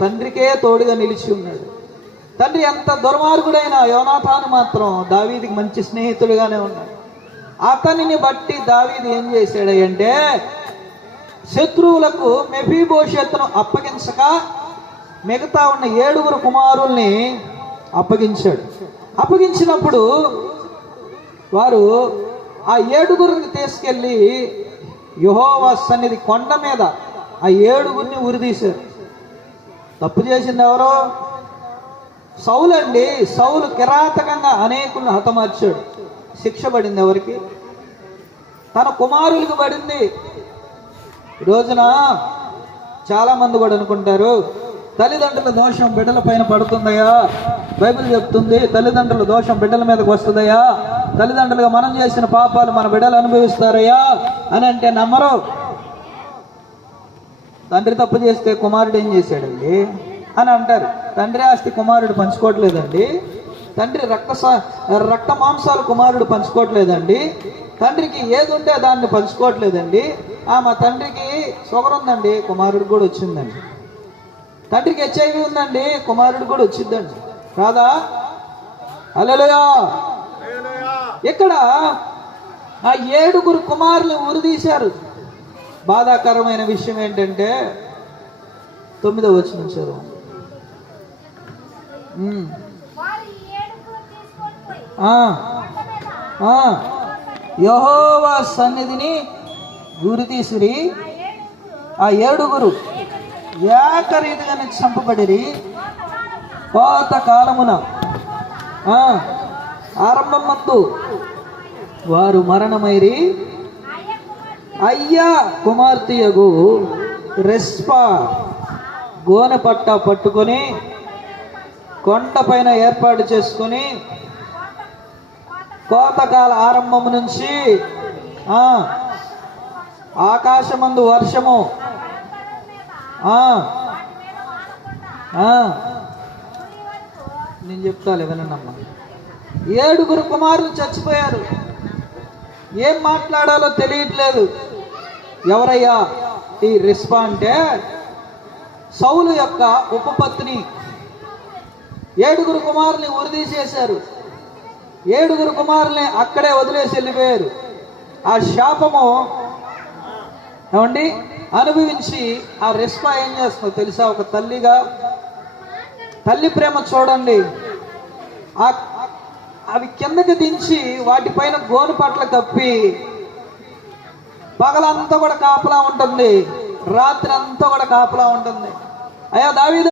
తండ్రికే తోడుగా నిలిచి ఉన్నాడు. తండ్రి ఎంత దుర్మార్గుడైన యోనాతాను మాత్రం దావీదికి మంచి స్నేహితుడుగానే ఉన్నాడు. అతనిని బట్టి దావీదు ఏం చేశాడంటే శత్రువులకు మెఫీబోషెతును అప్పగించక మిగతా ఉన్న 7 కుమారుల్ని అప్పగించాడు. అప్పగించినప్పుడు వారు ఆ 7 తీసుకెళ్ళి యెహోవా సన్నిధి కొండ మీద ఆ 7 ఉరిదీశారు. తప్పు చేసింది ఎవరో? సౌలు అండి. సౌలు కిరాతకంగా అనేకులను హతమార్చాడు. శిక్ష పడింది ఎవరికి? తన కుమారులకు పడింది. ఈ రోజున చాలా మంది కూడా అనుకుంటారు తల్లిదండ్రుల దోషం బిడ్డల పైన పడుతుందయా, బైబిల్ చెప్తుంది తల్లిదండ్రుల దోషం బిడ్డల మీదకి వస్తుందయా, తల్లిదండ్రులుగా మనం చేసిన పాపాలు మన బిడ్డలు అనుభవిస్తారయ్యా అని అంటే నమ్మరు. తండ్రి తప్పు చేస్తే కుమారుడు ఏం చేశాడండి అని అంటారు. తండ్రి ఆస్తి కుమారుడు పంచుకోవట్లేదండి. తండ్రి రక్త మాంసాలు కుమారుడు పంచుకోవట్లేదండి. తండ్రికి ఏది ఉంటే దాన్ని పంచుకోవట్లేదండి. మా తండ్రికి షుగర్ ఉందండి, కుమారుడు కూడా వచ్చిందండి. తండ్రికి HIV ఉందండి, కుమారుడు కూడా వచ్చిందండి. కాదా? హల్లెలూయా. ఇక్కడ ఆ 7 కుమారులు ఉరిదీశారు. బాధాకరమైన విషయం ఏంటంటే 9వ వచనం చదువు. యెహోవా సన్నిధిని గురితీసిరి. ఆ 7 ఏకరీతిగానే చంపబడిరి. కోత కాలమున ఆరంభమందు వారు మరణమైరి. అయ్యా కుమార్తెయగు రెస్పా గోనె పట్ట పట్టుకొని కొండ పైన ఏర్పాటు చేసుకొని కోతకాల ఆరంభము నుంచి ఆకాశమందు వర్షము నేను చెప్తాలే వినమ్మా. 7 కుమారులు చచ్చిపోయారు. ఏం మాట్లాడాలో తెలియట్లేదు. ఎవరయ్యా ఈ రెస్పా అంటే? సౌలు యొక్క ఉపపత్ని. 7 కుమారుల్ని ఉరిదీసేశారు. 7 కుమారుల్ని అక్కడే వదిలేసి వెళ్ళిపోయారు. ఆ శాపము ఏమండి అనుభవించి ఆ రెస్పా ఏం చేస్తుందో తెలుసా? ఒక తల్లిగా తల్లి ప్రేమ చూడండి. అవి కిందకి దించి వాటిపైన గోను పట్ల కప్పి పగలంతా కూడా కాపలా ఉంటుంది, రాత్రి అంతా కూడా కాపలా ఉంటుంది. అయ్యా దావీదు